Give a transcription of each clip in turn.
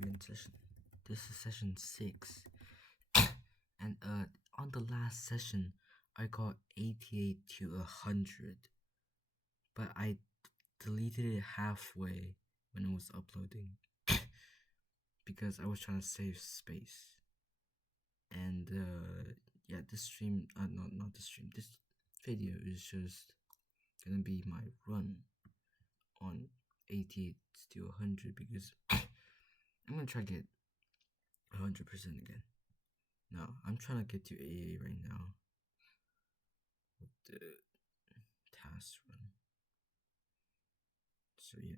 recording session. This is session 6. And on the last session I got 88 to 100. But I deleted it halfway when I was uploading because I was trying to save space. And yeah, this stream not this stream, this video is just gonna be my run on 88 to 100 because I'm gonna try to get 100% again. Now I'm trying to get to AA right now with the task run. So yeah.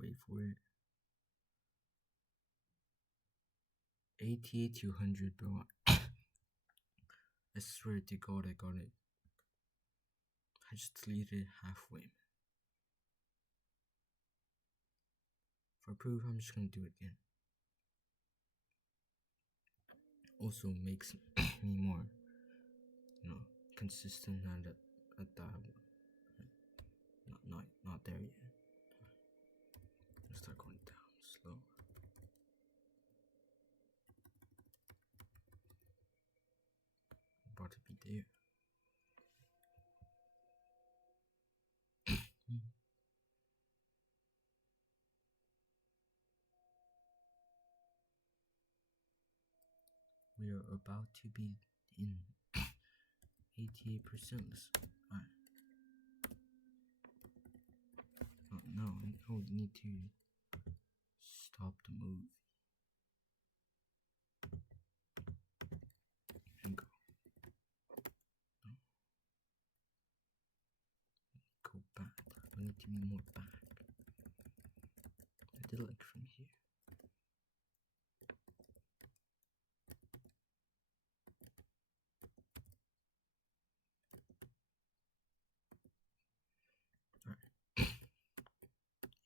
Wait for it. 88 to 100, bro. I swear to God, I got it. I just deleted it halfway. For proof, I'm just gonna do it again. Also makes me more, consistent at that one. Not there yet. Let's start going down slow. About to be there. We are about to be in 88%. Alright. Oh, no, we need to stop the movie and go. No. Go back. I need to be more back. I did like from here. Alright.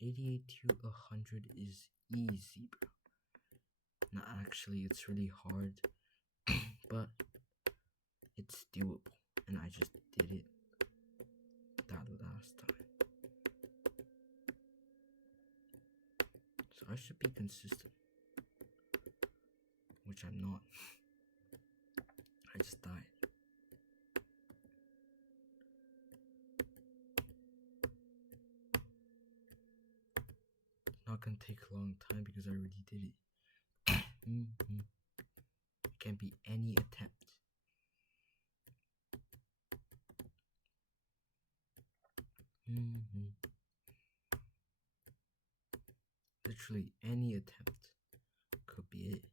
88 to 100 is easy, bro. No, actually, it's really hard, but it's doable, and I just did it that last time. So I should be consistent, which I'm not. I just died. It's not gonna take a long time because I already did it. It can be any attempt. Literally any attempt could be it.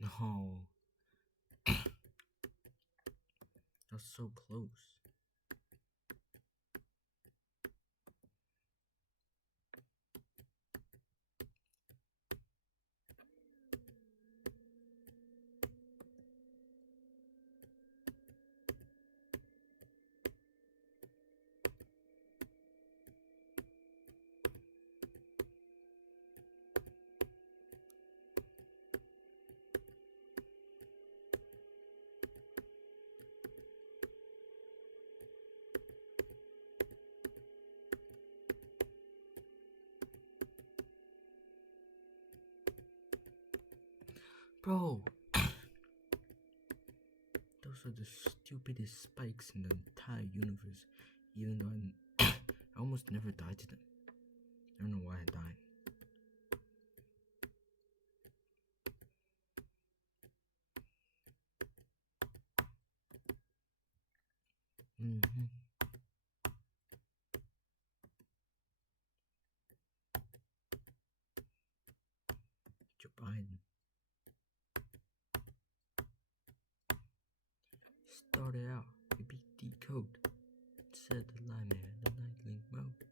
No. That's so close. Bro, those are the stupidest spikes in the entire universe. Even though I almost never died to them. I don't know why I died. Joe Biden started out. We beat decode. Said the line man, the nightling mode.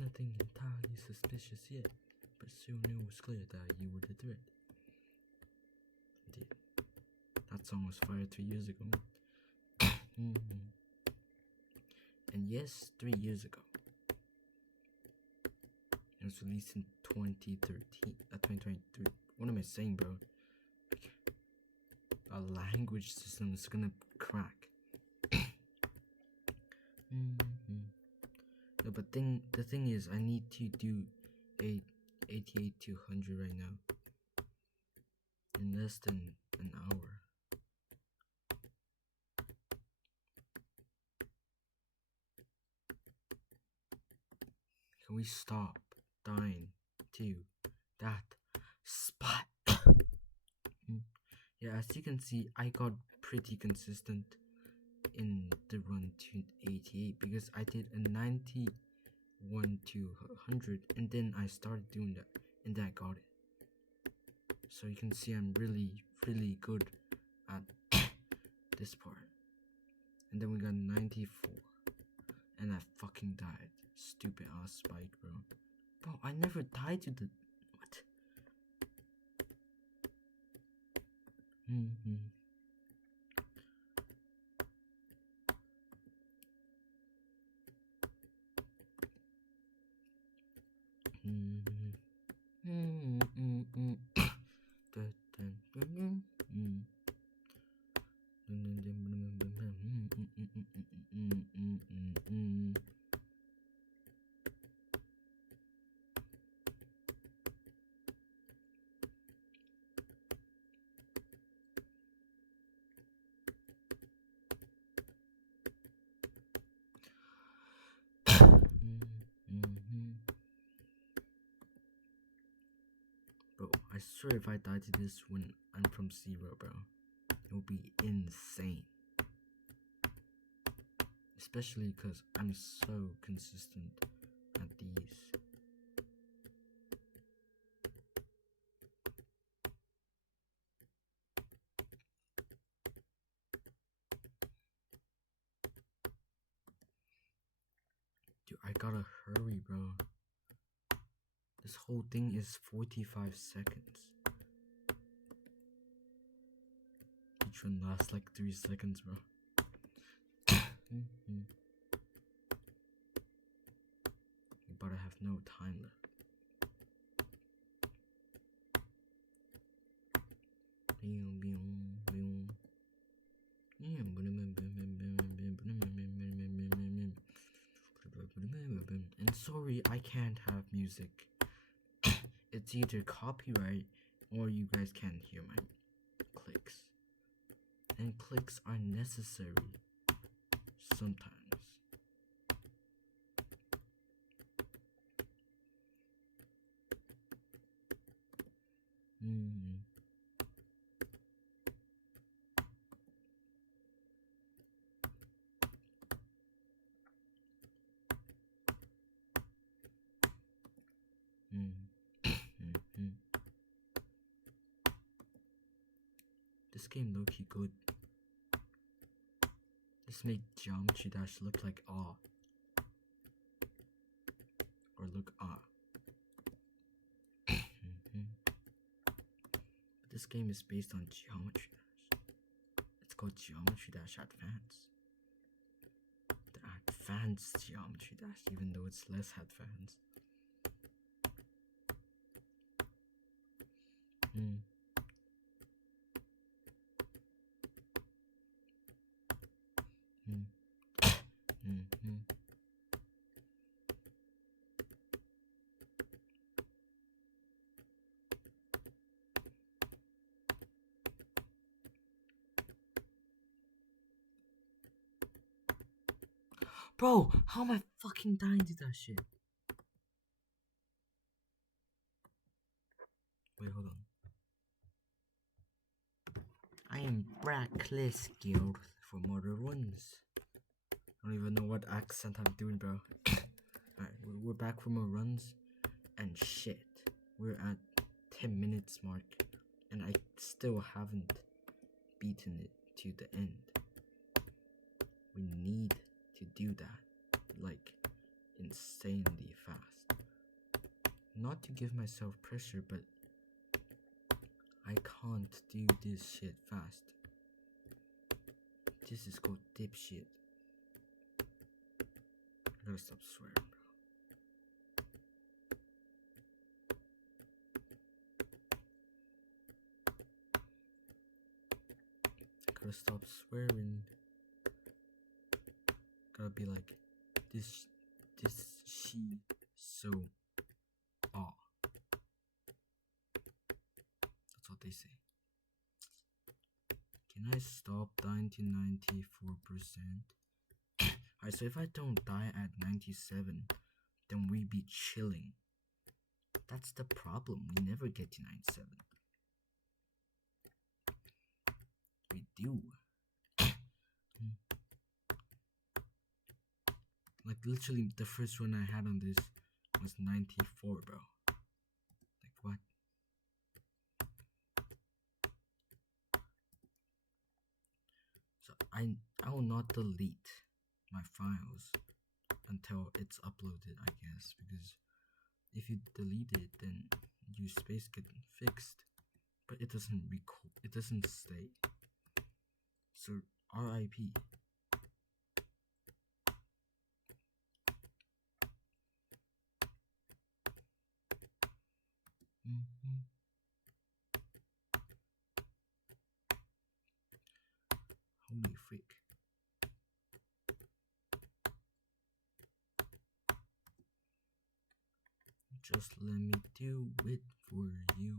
Nothing entirely suspicious yet, but soon it was clear that you were the threat. Indeed, that song was fired 3 years ago. And yes, 3 years ago. It was released in 2023. What am I saying, bro? Our language system is gonna crack. No, but the thing is, I need to do 88 to 100 right now. In less than an hour. Can we stop dying to that spot? Yeah, as you can see, I got pretty consistent in the run to 88 because I did a 91 to 100 and then I started doing that and then I got it. So you can see I'm really good at this part. And then we got 94 and I fucking died. Stupid ass spike, bro. Bro, I never died to the what? Bro, I swear if I die to this when I'm from 0, bro, it will be insane. Especially because I'm so consistent at these. Dude, I gotta hurry, bro. This whole thing is 45 seconds. Each one lasts like 3 seconds, bro. But I have no time left. And sorry, I can't have music. It's either copyright or you guys can't hear my clicks. And clicks are necessary sometimes. This game low-key good. This make Geometry Dash look like awe. Or look ah. But this game is based on Geometry Dash. It's called Geometry Dash Advance. The advanced Geometry Dash, even though it's less advanced. Bro, how am I fucking dying to that shit? Wait, hold on. I am Brackless Guild for Murder Runs. I don't even know what accent I'm doing, bro. Alright, we're back from our runs. And shit, we're at 10 minutes mark. And I still haven't beaten it to the end. We need to do that, like, insanely fast. Not to give myself pressure, but I can't do this shit fast. This is called dipshit. I gotta stop swearing, bro. I gotta stop swearing. Gotta be like, this, she, so, ah. That's what they say. Can I stop dying to 94%? Alright, so if I don't die at 97, then we be chilling. That's the problem. We never get to 97. We do. Like, literally, the first run I had on this was 94, bro. Like, what? So, I will not delete my files until it's uploaded, I guess. Because if you delete it, then your space gets fixed. But it doesn't record. It doesn't stay. So, RIP. Holy freak. Just let me do it for you.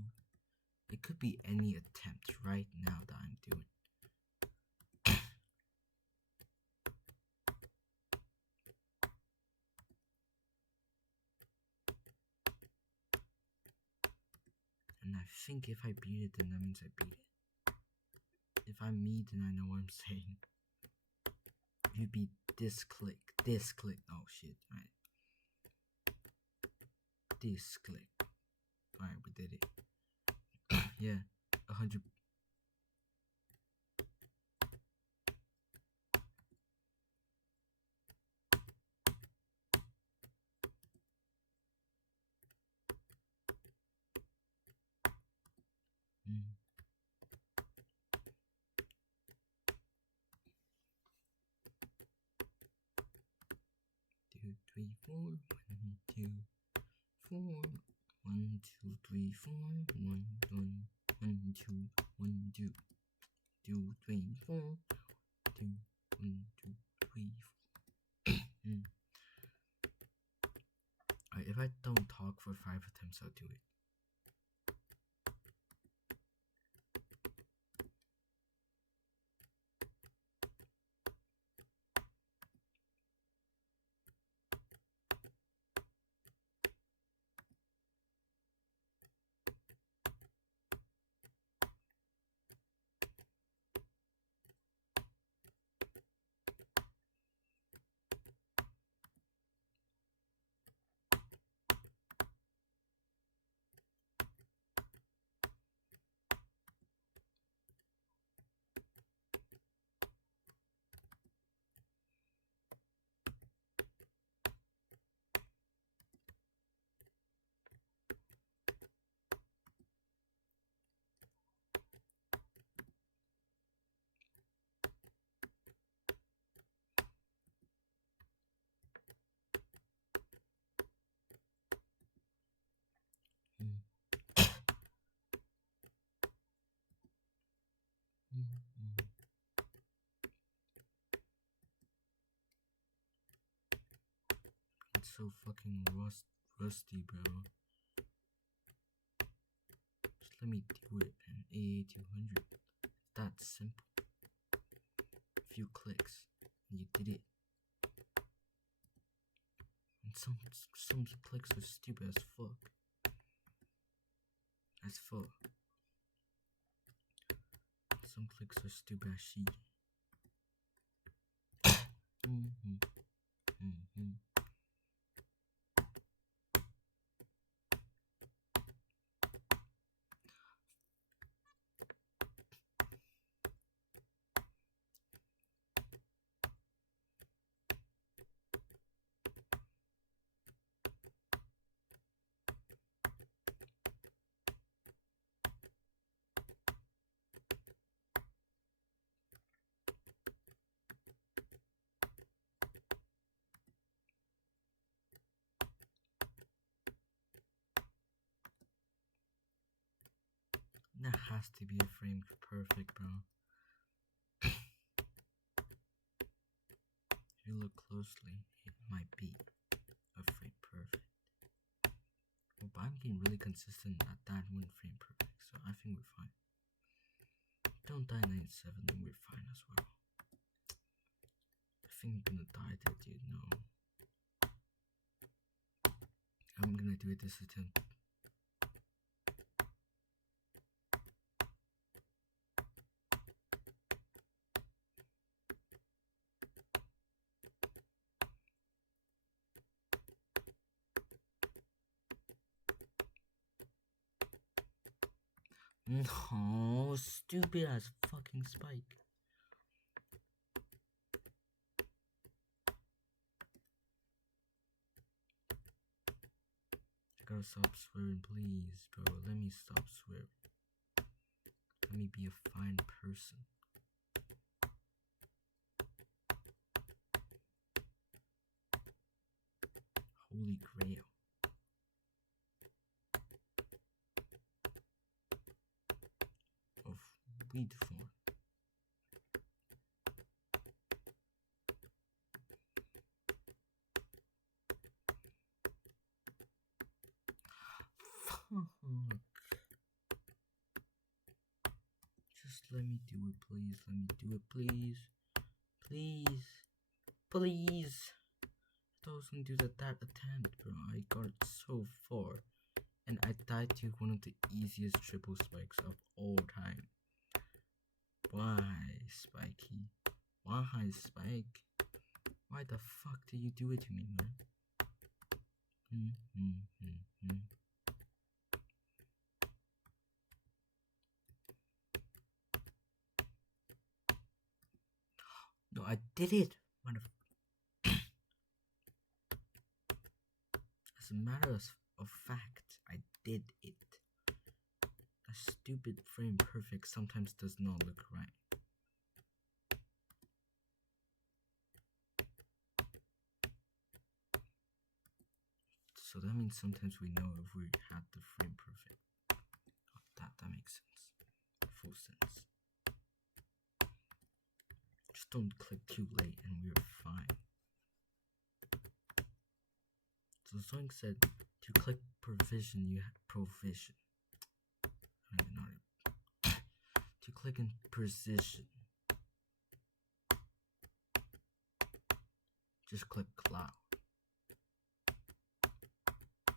It could be any attempt right now that I'm doing. And I think if I beat it, then that means I beat it. If I'm me, then I know what I'm saying. If you beat this click. Oh shit, right. This click. Alright, we did it. Yeah, 100. Mm. 2, 3, 4. 1, 2, 4. 1, 2, 3, 4. 1, 1, 2, 1, 2. 2, 3, 4. 2, 1, 2, 3, 4. Alright, if I don't talk for 5 attempts, I'll do it. It's so fucking rusty, bro. Just let me do it in AA200. That's simple. A few clicks, and you did it. And some clicks are stupid as fuck. Some clicks are stupid as shit. That has to be a frame perfect, bro. If you look closely, it might be a frame perfect. Well, but I'm being really consistent at that one frame perfect, so I think we're fine. Don't die 97, then we're fine as well. I think I'm gonna die there, dude. No. I'm gonna do it this attempt. No, stupid ass fucking spike. I gotta stop swearing, please, bro. Let me stop swearing. Let me be a fine person. Holy grail. Of weed form. Fuck. Just let me do it, please. Let me do it, please. Please. Please. I thought I was gonna do that attempt, bro. I got so far. And I died to one of the easiest triple spikes of all time. Why, Spikey? Why, Spike? Why the fuck did you do it to me, man? No, I did it! As a matter of fact, I did it. That stupid frame perfect sometimes does not look right. So that means sometimes we know if we had the frame perfect. Oh, that makes sense. Full sense. Just don't click too late and we're fine. So Zoink said to click provision you have provision. I don't even know it. To click in precision. Just click cloud.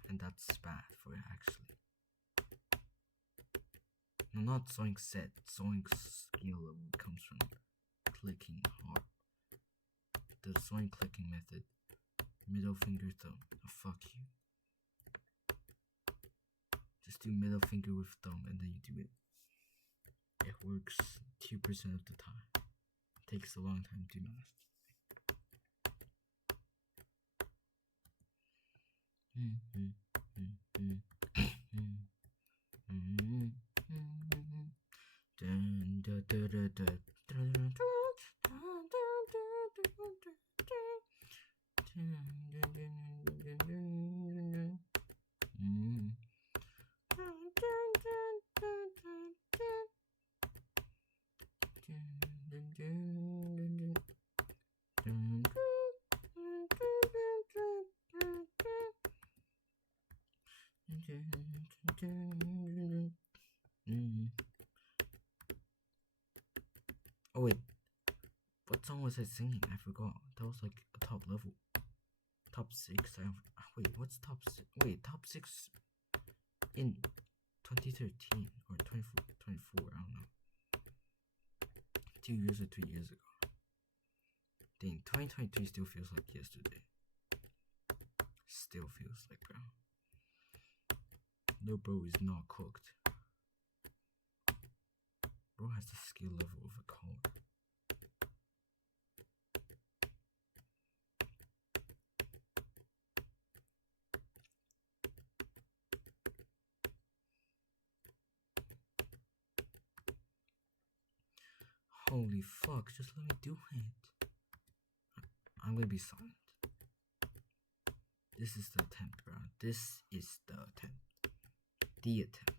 And that's bad for you actually. No, not Zoink said. Zoink's skill level comes from clicking hard. The Zoink clicking method. Middle finger thumb. Oh, fuck you. Just do middle finger with thumb and then you do it. It works 2% of the time. It takes a long time to master. Oh wait, what song was I singing? I forgot. That was like a top top 6. Wait, what's top 6? Wait, top 6 in 2013 or 24, I don't know. 2 years or 3 years ago. Dang, 2023 still feels like yesterday. Still feels like, bro. No, bro is not cooked. Bro has the skill level of a cone. Holy fuck, just let me do it. I'm gonna be silent. This is the attempt, bro. This is the attempt. The attempt.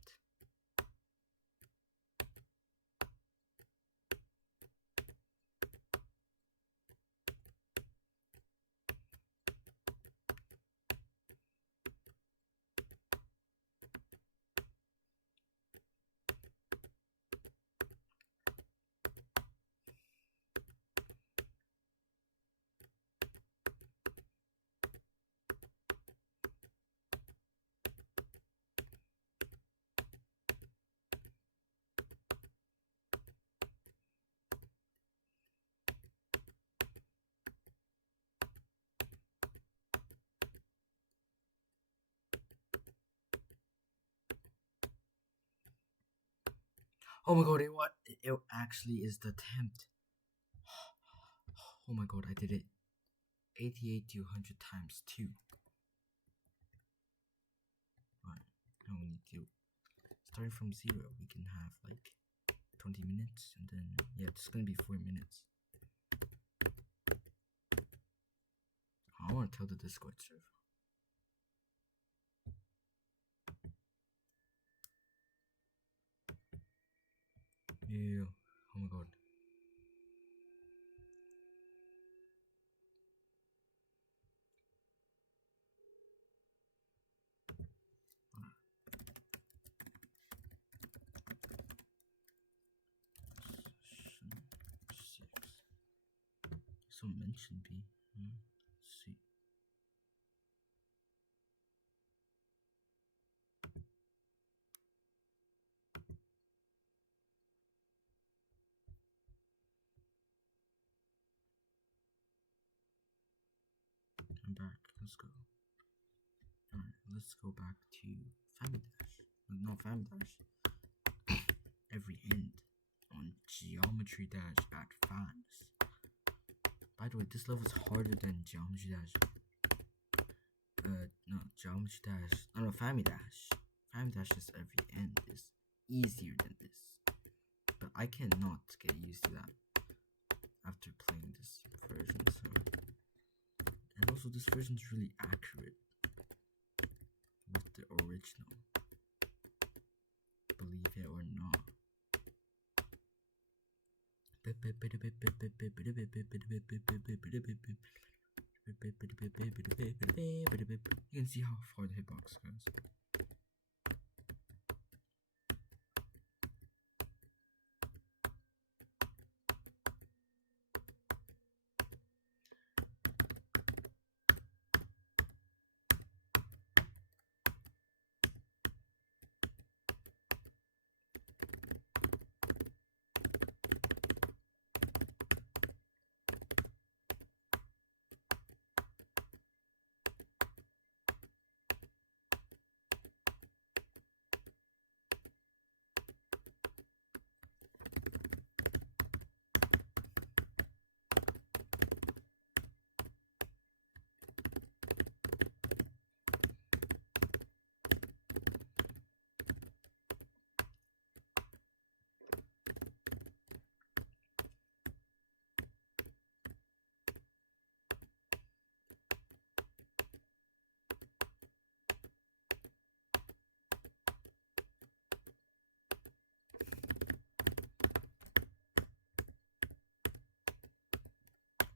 Oh my god, it actually is the attempt. Oh my god, I did it. 88 to 100 times 2. Right, now we need to, starting from 0, we can have like 20 minutes, and then, yeah, it's gonna be 4 minutes. I wanna tell the Discord server. Yeah, oh my god. Session 6. So mention B. Let's see. I'm back. Let's go. Alright, let's go back to Family Dash. Not Family Dash. Every end on Geometry Dash Advanced. By the way, this level is harder than Geometry Dash. No, Geometry Dash. No, Family Dash. Family Dash is every end is easier than this. But I cannot get used to that after playing this version, so. And also, this version is really accurate with the original. Believe it or not. You can see how far the hitbox goes.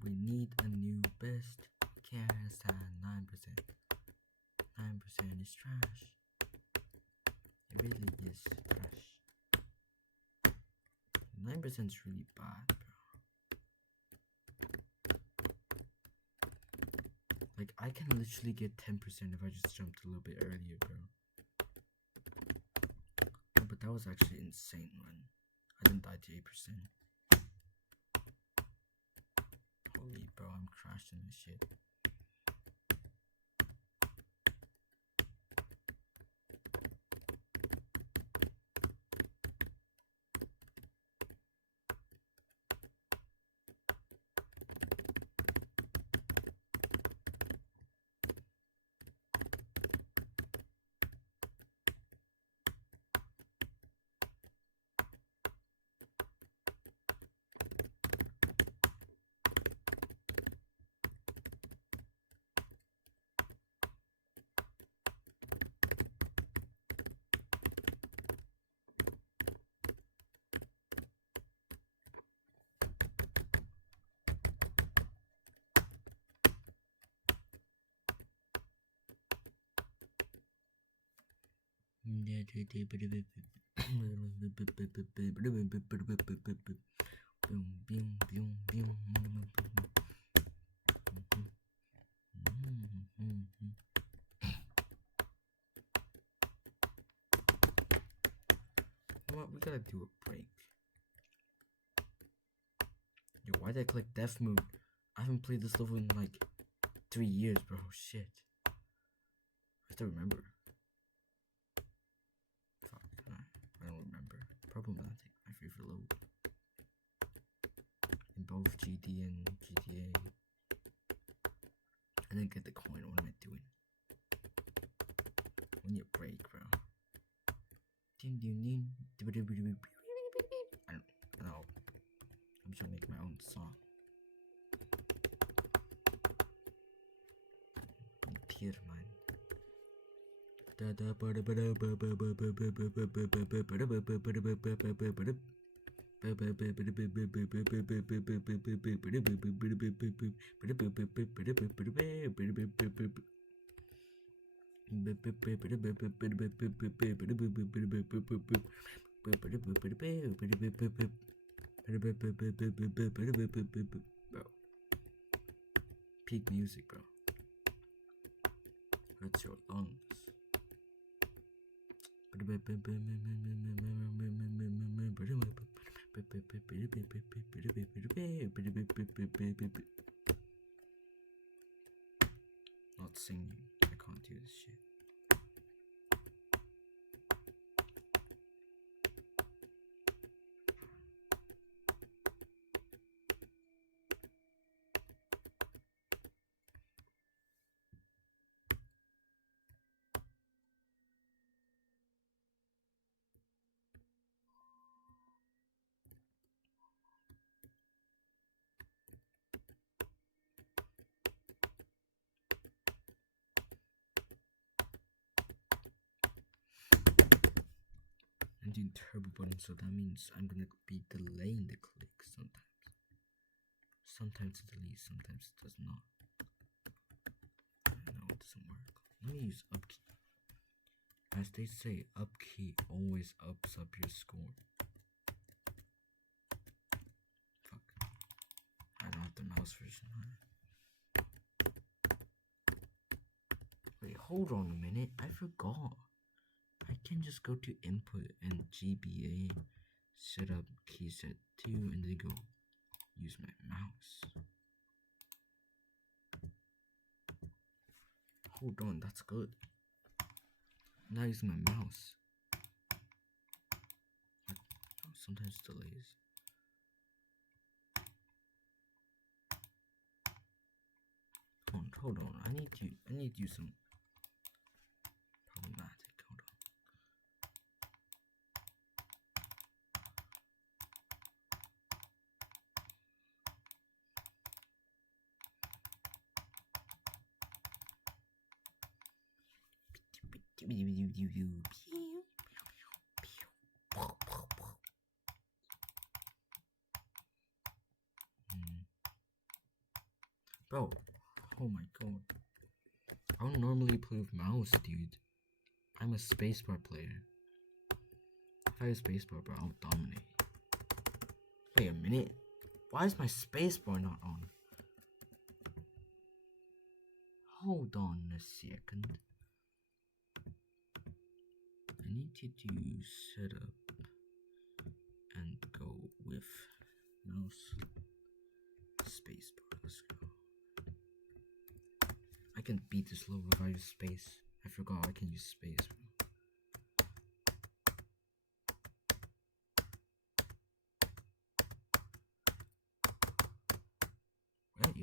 We need a new best. Cast at 9%. 9% is trash. It really is trash. 9% is really bad, bro. Like, I can literally get 10% if I just jumped a little bit earlier, bro. No, but that was actually insane, man. I didn't die to 8%. Holy, bro, I'm crashing this shit. What, we gotta do a break. Yo, why did I click death mode? I haven't played this level in like 3 years, bro. Shit. I still remember. Fuck, I don't remember. Problematic. My favorite level. In both GD and GDA. I didn't get the coin. What am I doing? We need a break, bro. I don't know. I'm trying to make my own song. Tear, man. Bro, peak music, bro. Hurts your lungs. Not singing. I can't do this shit. I'm doing turbo button, so that means I'm gonna be delaying the click sometimes. Sometimes it delays, sometimes it does not. No, it doesn't work. Let me use up key. As they say, up key always ups up your score. Fuck. I don't have the mouse version. Wait, hold on a minute. I forgot. I can just go to input and GBA, set up key set 2, and then go use my mouse. Hold on, that's good. Now using my mouse. Sometimes it delays. Hold on. I need to use some problematic. Hold on. Bro, oh my god. I don't normally play with mouse, dude. I'm a spacebar player. If I use spacebar, bro, I'll dominate. Wait a minute. Why is my spacebar not on? hold on a second. I need to do setup and go with mouse spacebar. Let's go. I can beat this level if I use space. I forgot I can use space.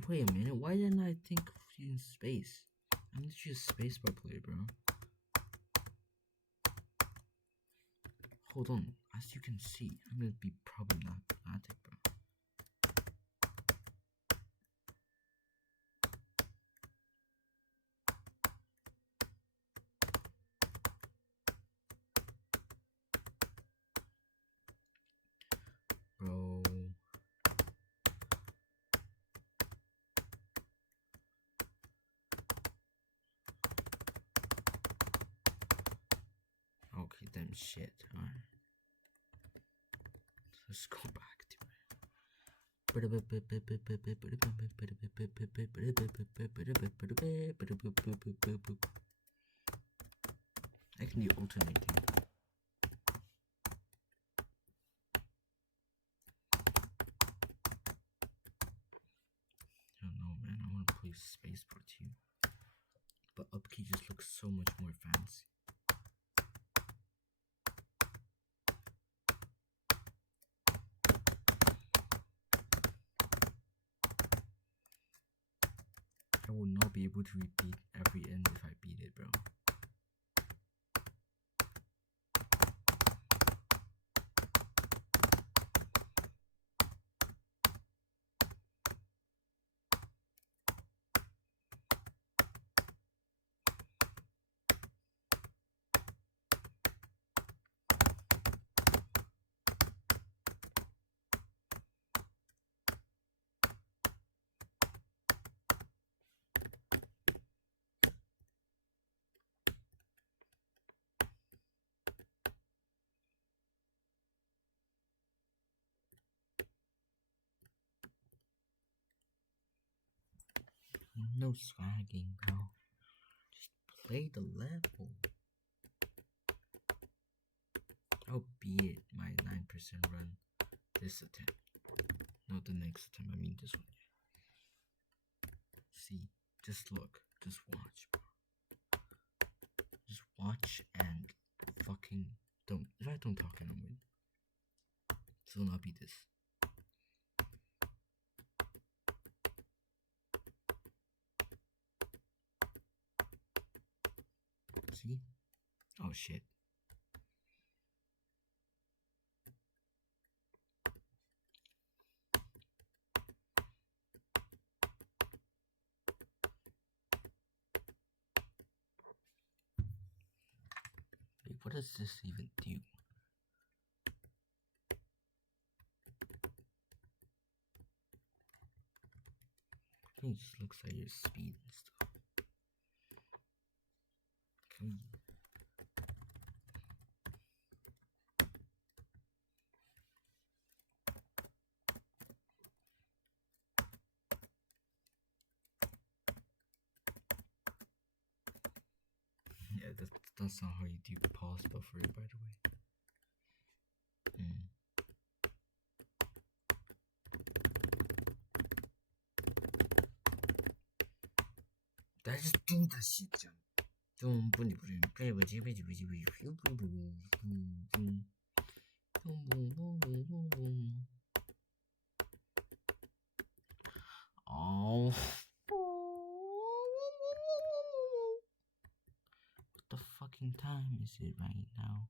Wait a minute, why didn't I think of using space? I'm literally a spacebar player, bro. Hold on, as you can see, I'm gonna be problematic, bro. Bro. Okay, then shit. Alright. Let's go back to it. I can do alternating. I don't know, man. I want to play Spaceport too. But upkey just looks so much more fancy. I will not be able to repeat every end if I beat it, bro. No swagging, bro. Just play the level. I'll beat my 9% run this attempt. Not the next attempt, I mean this one. See, just look, just watch, bro. Just watch and fucking don't. If I don't talk, I don't win. So not be this. See? Oh shit. Wait, what does this even do? I think it just looks like your speed and stuff. Can we... Yeah, that's not how you do pause buffering, by the way. Did I just do that shit, John? Oh. What the fucking time is it right now?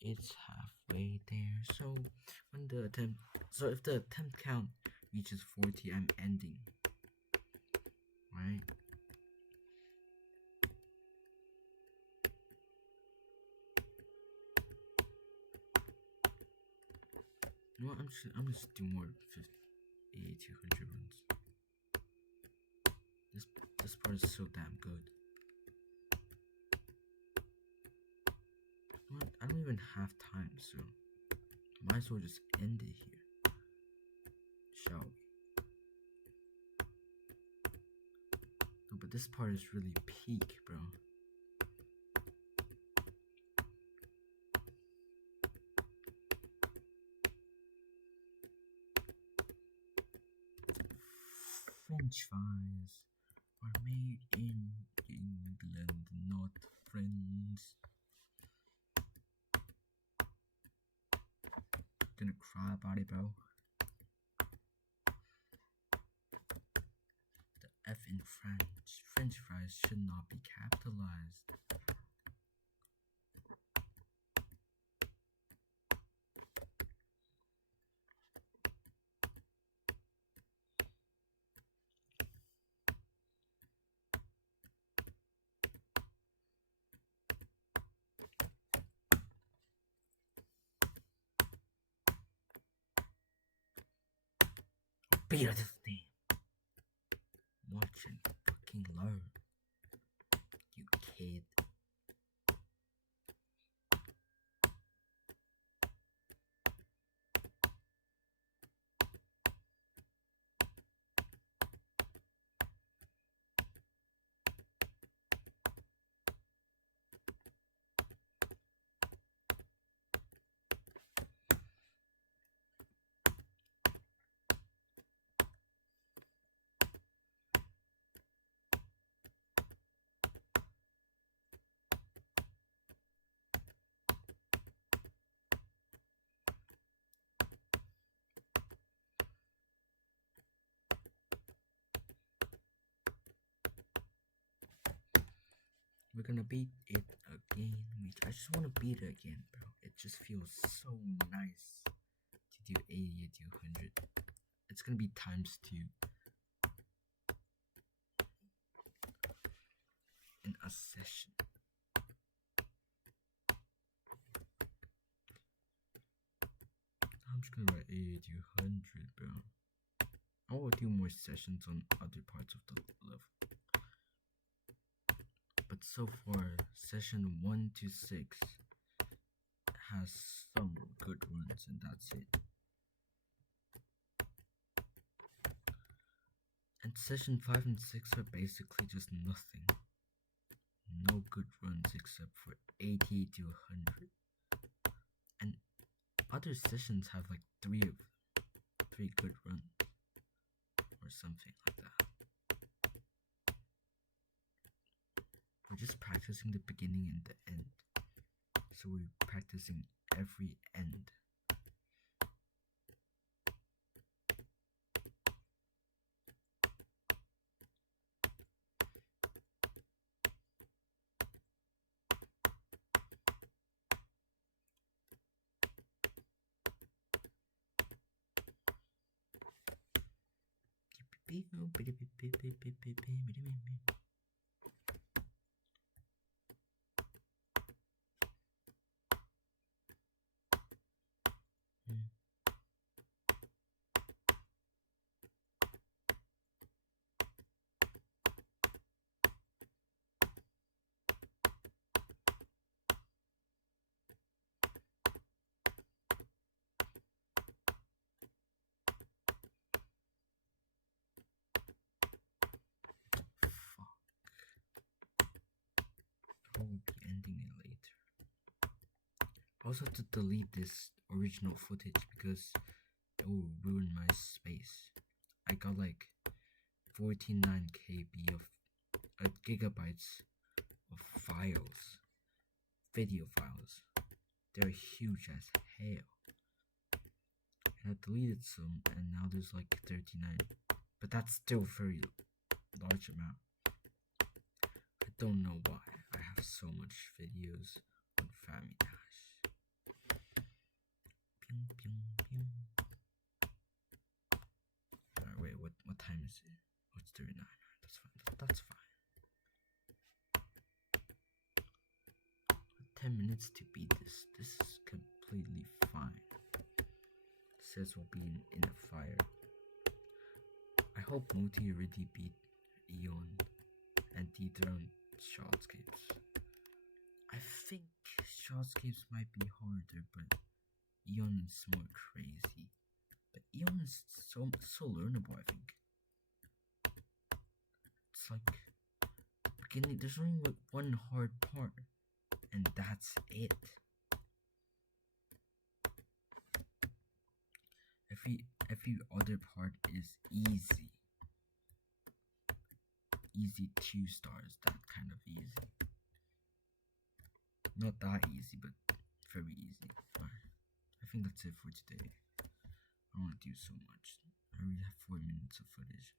It's halfway there. So when the attempt, so if the attempt count reaches 40, I'm ending. Right? You know what? I'm just do more 50, 80 to 100 runs. This part is so damn good. You know what? I don't even have time, so might as well just end it here. Shall we? No, but this part is really peak, bro. French fries are made in England, not France. Gonna cry about it, bro. The F in French fries should not be capitalized. Beat this thing. Watch and fucking learn, you kid. We're gonna beat it again. I just want to beat it again, bro. It just feels so nice to do 80 to 100. It's gonna be ×2 in a session. I'm just gonna write 80 to 100, bro. I will do more sessions on other parts of the level. But so far, session 1 to 6 has some good runs, and that's it. And session 5 and 6 are basically just nothing. No good runs except for 80 to 100. And other sessions have like 3 good runs or something like that. We're just practicing the beginning and the end. So we're practicing every end. I will be ending it later. I also have to delete this original footage because it will ruin my space. I got like 49 KB of gigabytes of files, video files. They're huge as hell. And I deleted some, and now there's like 39. But that's still very large amount. I don't know why I have so much videos on Family Dash. Pew, pew, pew. Alright, wait, what time is it? Oh, it's 39. That's fine. That's fine. 10 minutes to beat this. This is completely fine. It says we'll be in a fire. I hope Muti already beat Eon and dethroned Shotscapes. I think Shotscapes might be harder, but Eon is more crazy. But Eon is so learnable, I think. It's like beginning, there's only like one hard part, and that's it. Every other part is easy. Easy 2 stars, that kind of easy. Not that easy, but very easy. Alright, I think that's it for today. I don't want to do so much. I already have 4 minutes of footage.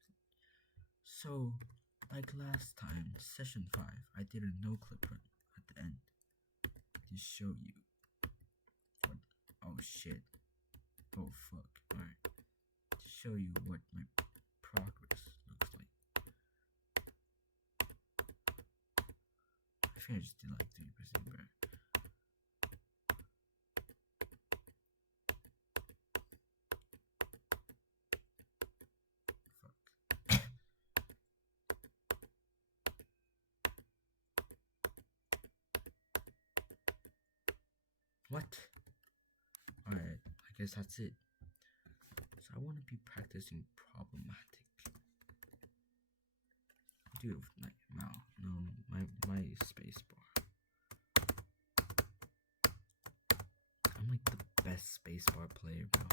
So, like last time, session 5, I did a no clip run at the end to show you what. Oh shit. Oh fuck. Alright. To show you what my progress looks like. I think I just did like 3%, bro. Fuck. What? Alright, I guess that's it. So I want to be practicing problematic. Do it with like my space bar. I'm like the best space bar player, bro.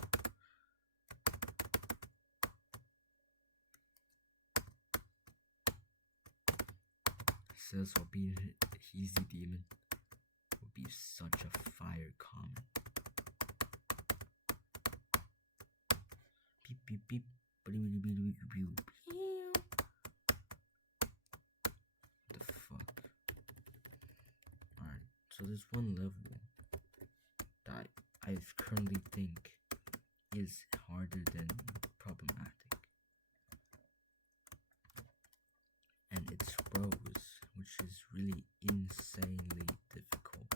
Says I'll be an easy demon. Would be such a fire comment. Beep beep beep. Beep beep beep beep beep. What the fuck? Alright, so there's one level that I currently think is harder than problematic. And it's Rose, which is really insanely difficult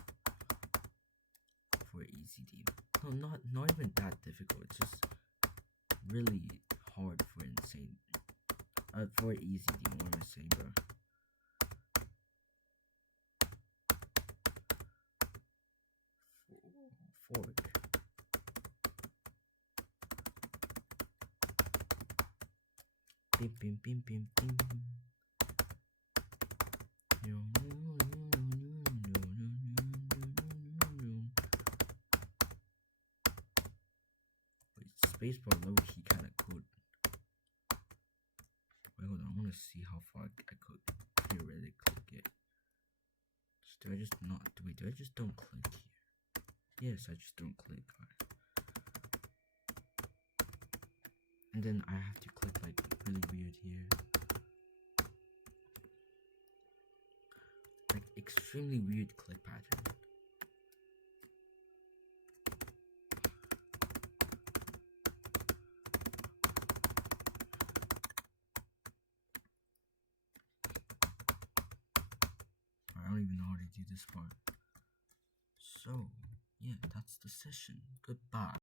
for easy demon. No, not even that difficult. It's just really hard for insane. For easy demon. What am I saying, bro? Forward. Bim bim bim bim bim. Spacebar low key kinda could. Wait, hold on, I wanna see how far I could theoretically get. Do I just not do I just don't click here? Yes, I just don't click. Right. And then I have to click like really weird here. Like extremely weird click pattern. I don't even know how to do this part. So, yeah, that's the session. Goodbye.